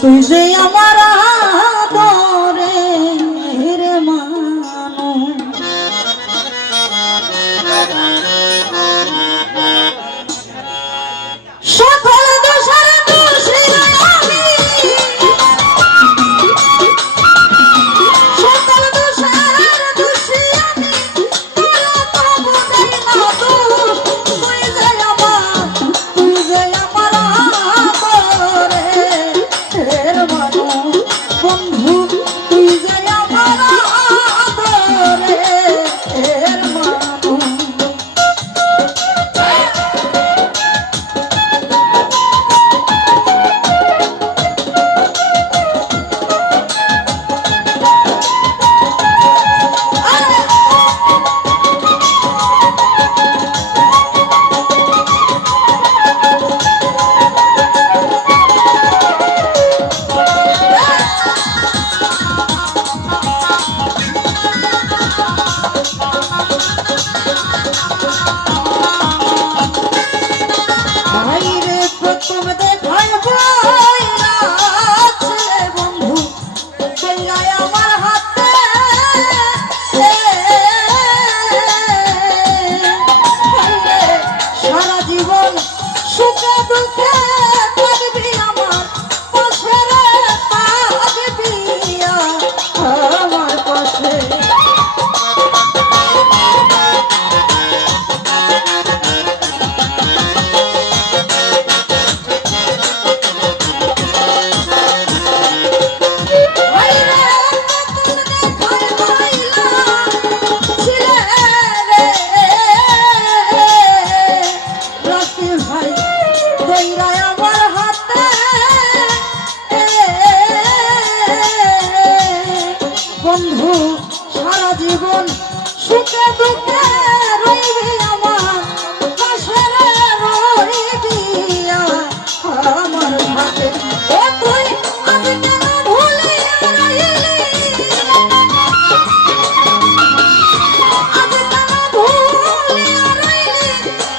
তুই যে আমার আদরের মানুষ সকল দোষের দোষী আমি সকল দোষের দোষী আমি তবু দেই না দোষ তুই যে আমার আদরের মানুষ বন্ধু তুই যে আমার আদরের মানুষ সুখে দুঃখে থাকবি আমার পাশে রে থাকবি আমার পাশে বন্ধু সারা জীবন সুখে দুঃখে রইবি আমার পাশে রইবি আমার সাথে ও তুই আজ কেন ভুলিয়া রইলি আজ কেন ভুলিয়া রইলি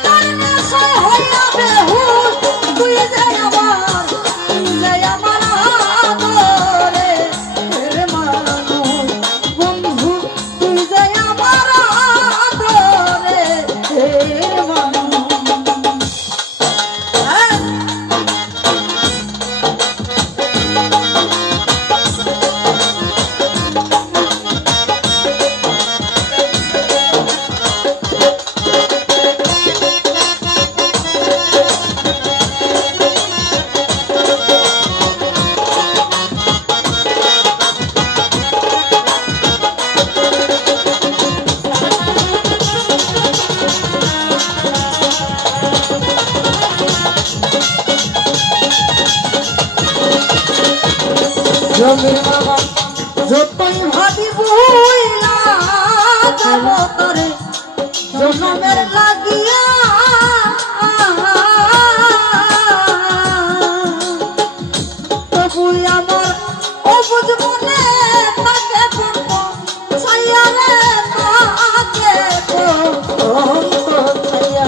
তার নেশা হইয়া বেহুশ তুই যে আমার আদরের মানুষ বন্ধু তুই যে আমার আদরের মানুষ হ্যাঁ যতই ভাবি বইলা যাব তরে জনমের লাগিয়া তবু আমার অবুঝ মনে থাকে বন্ধু ছাইয়া রে থাকে বন্ধু ছাইয়া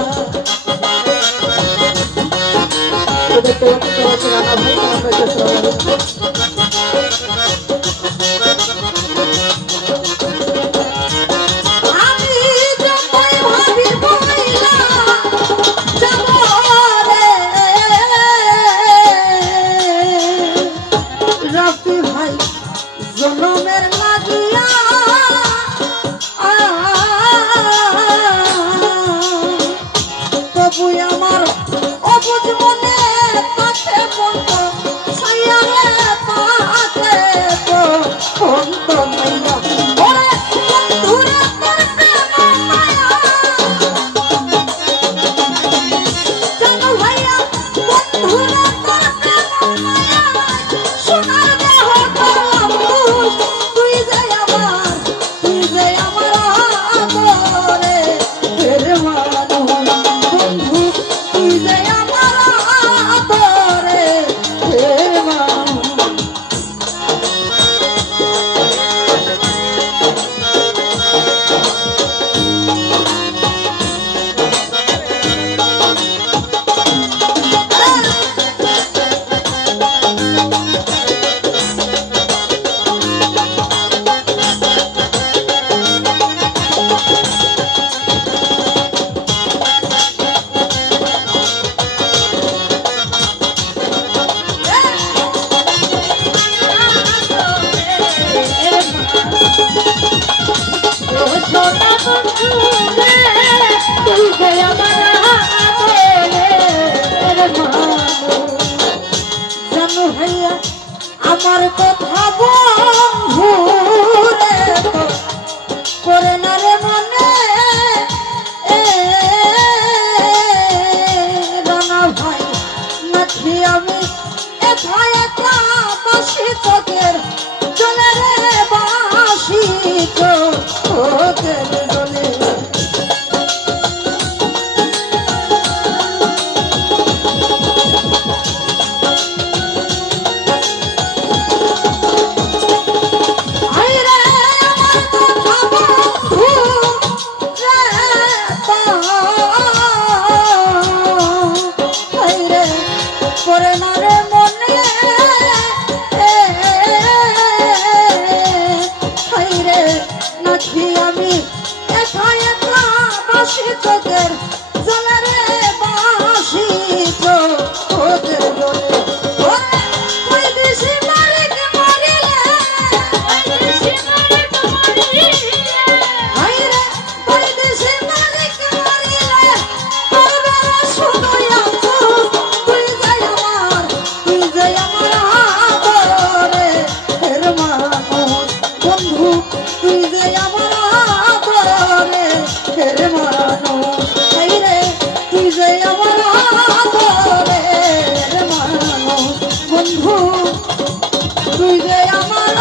জনমের লাগিয়া তবু আমার অবুঝ মনে থাকে বন্ধু ছাইয়া রে নাকি আমি একা একা বাসি তোদের জলে রে বাসি তোদের জলে ওরে তুই দিশি মালিক মরিলে হাইরে তুই দিশি মালিক মরিলে করবে শুধু আফসোস তুই যে আমার আদরে এর মানুষ বন্ধু তুই যে আমার আদরে এর মানুষ হাইরে তুই যে আমার আদরে এর মানুষ বন্ধু তুই যে আমার